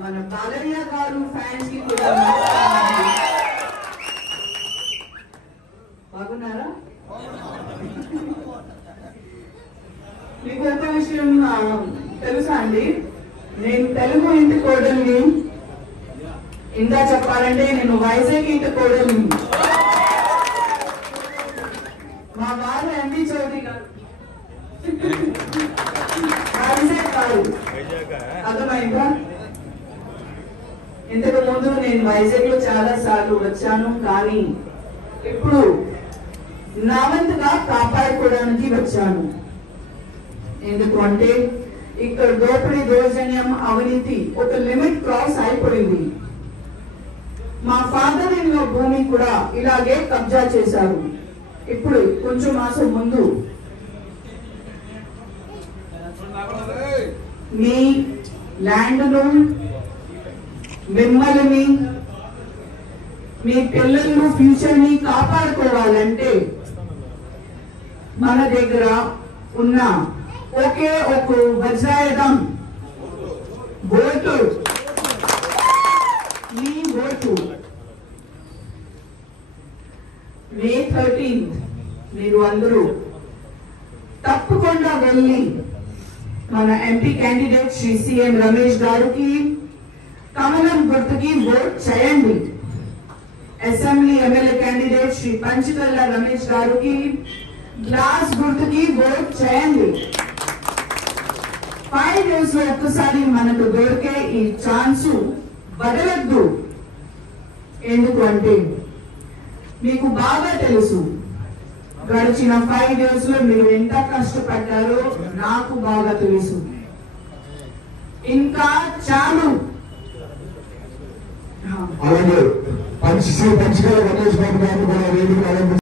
మన బాలయ్య గారు ఫ్యాన్స్ కి కూడా బాగున్నారా? మీకు ఒక విషయం తెలుసా అండి, నేను తెలుగు ఇంటి కోడల్ని. ఇంకా చెప్పాలంటే నేను వైజాగ్ ఇంటి కోడల్ని. మా వారు ఎండి చౌదరి గారు వైజాగ్ కాదు, అర్థమైందా? ఇంతకు ముందు నేను వైజాగ్ లో చాలా సార్లు వచ్చాను, కానీ ఇప్పుడు నా వంతుగా కాపాడుకోవడానికి వచ్చాను. ఎందుకు అంటే ఇక్కడ దోపిడీ, దౌర్జన్యం, అవినీతి ఒక లిమిట్ క్రాస్ అయిపోయింది. మా ఫాదర్ ఇన్ లా భూమి కూడా ఇలాగే కబ్జా చేశారు. ఇప్పుడు కొంచెం మాసం ముందు మీ ల్యాండ్ను, మిమ్మల్ని, మీ పిల్లలను, ఫ్యూచర్ ని కాపాడుకోవాలంటే మన దగ్గర ఉన్న ఒకే ఒక వజ్రాయుధం ఓటు, మీ ఓటు. మే 13th మీరు అందరూ తప్పకుండా వెళ్ళి మన MP candidate Shri CM Ramesh గారికి కమలం గుర్తుకి ఓట్ చేయండి. Assembly MLA candidate Shri Panchakalla Ramesh గారికి గ్లాస్ గుర్తుకి ఓట్ చేయండి. 5 years లో ఒక్కసారి మనకు దొరికే ఈ ఛాన్స్ వదలద్దు. ఎందుకు అంటే మీకు బాగా తెలుసు, గడిచిన 5 years లో మీరు ఎంత కష్టపడ్డారో నాకు బాగా తెలుసు. ఇంకా చాలు. అలాగే పంచకల రమేష్ బాబు గారు కూడా వేదిక